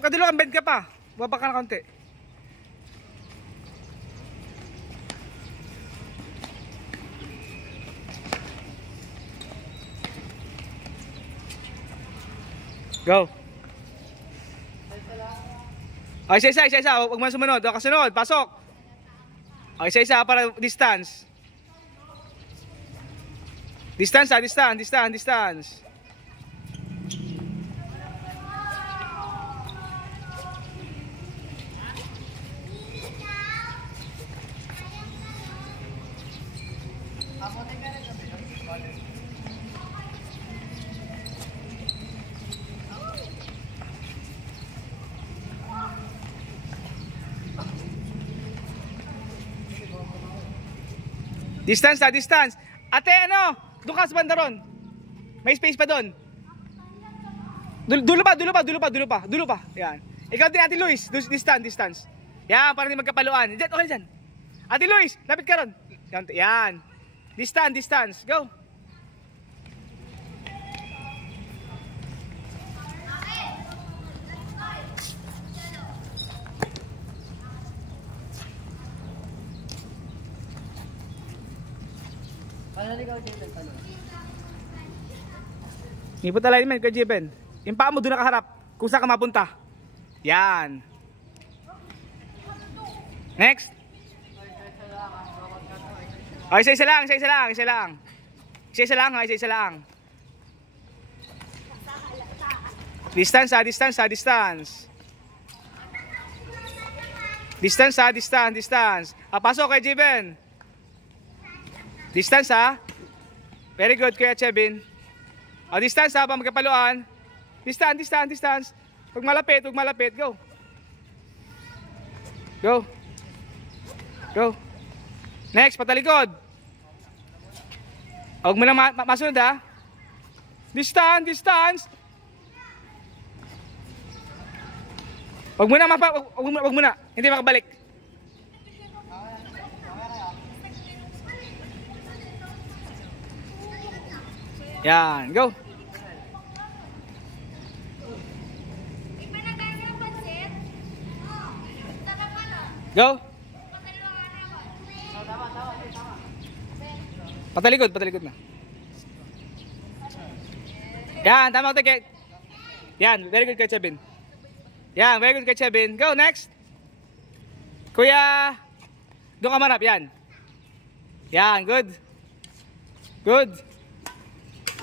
Kadilo kang bend ka pa. Baba ka na konti. Go. Okay, isa. Huwag mo sumunod. O, kasunod. Pasok. Okay, isa para distance. Distance. Distance. Ate, ano? Doon ka sa banda ron. May space pa doon. Dulo pa. Yan. Ikaw din, Ate Luis. Distance. Yan, para hindi magkapaluan. Diyan, okay dyan. Ate Luis, lapit ka ron. Yan. Distance. Go. Hindi po talaga naman, Kuya Jeven. Yung paa mo doon nakaharap. Kung saan ka mapunta. Yan. Next. Okay, isa lang. Distance. Pasok, Kuya Jeven. Distance, ha? Very good, Kuya Chevin. Distance, ha? Magkapaluan. Distance. Huwag malapit. Go. Next, patalikod. Huwag mo lang masunod, ha? Distance. Huwag mo na. Hindi makabalik. Yan, go. Go. Patalikod na. Yan, tama ko. Yan, very good, Kuya Chevin. Go, next. Kuya, doon ka manap, yan. Yan, good.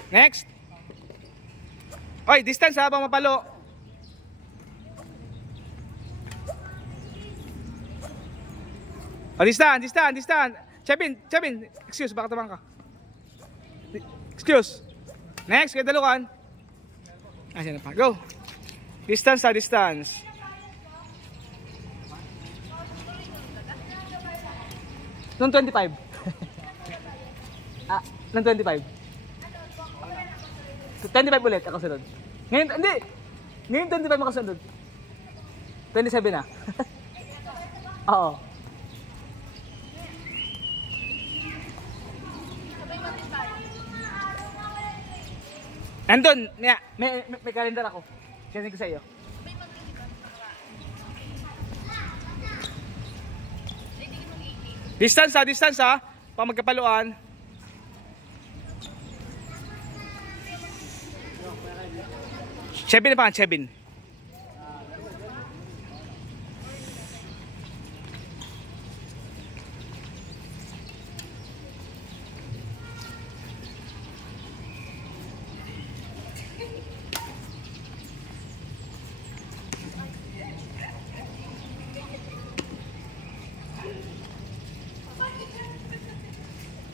Next. Oy, distance, habang mapalo. Distance. Chevin, excuse, baka tamang ka. Excuse. Next, kaya dalukan. Siya na pa. Go. Distance. Nung 25. Nung 25. 25 ulit ako sunod. Ngayon, hindi. Ngayon 25 ako sunod. 27 na. Oo. Andun, may calendar ako. Sinin ko sa iyo. Distance, ha? Pag magkapaluan. Chevin na pa, Chevin.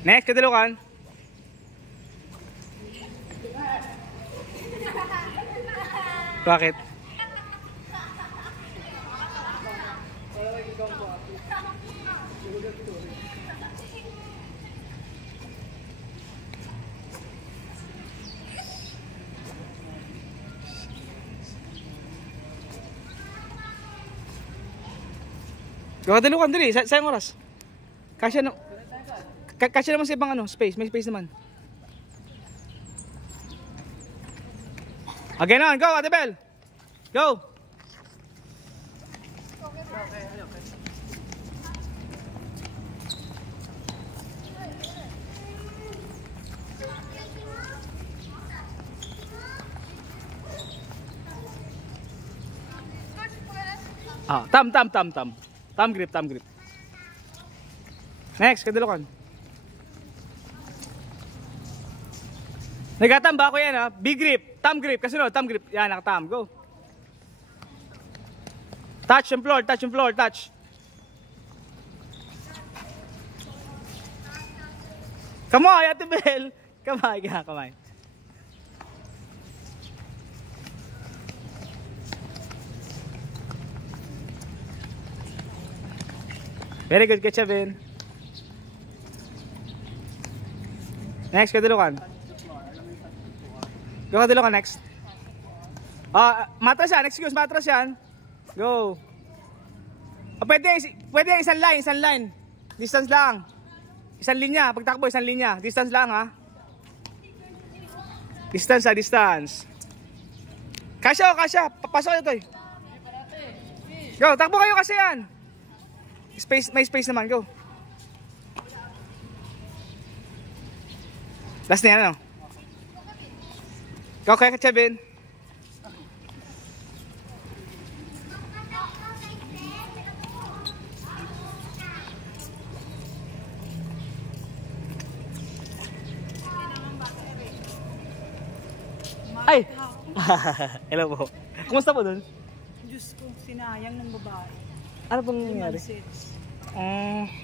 Next, kadalukan. Bakit? Kadalukan dali, sayang oras. Kasya naman sa ibang space, may space naman. Okay na, go Ate Bel. Go. Tam. Tam grip. Next, kadulukan. Nagatam ba ako yan ha? Big grip, thumb grip, kasunod, thumb grip. Yan, nakatam, go. Touch yung floor, touch. Kamay, Ate Bel. Kamay. Very good, Ketchavin. Next, kadulukan. Go kadulukan, next. Matras yan, excuse, matras yan. Go. Pwede isang line. Distance lang. Isang linya, pagtakbo, isang linya. Distance lang, ha. Distance. Kasya. Papasok ito, eh. Go, takbo kayo kasi yan. May space naman, go. Last na yan, ano? Go, kaya Kevin. Ay! Hello po. Kumusta po dun? Diyos ko, sinayang ng babae. Ano pong nangyari? 3 months.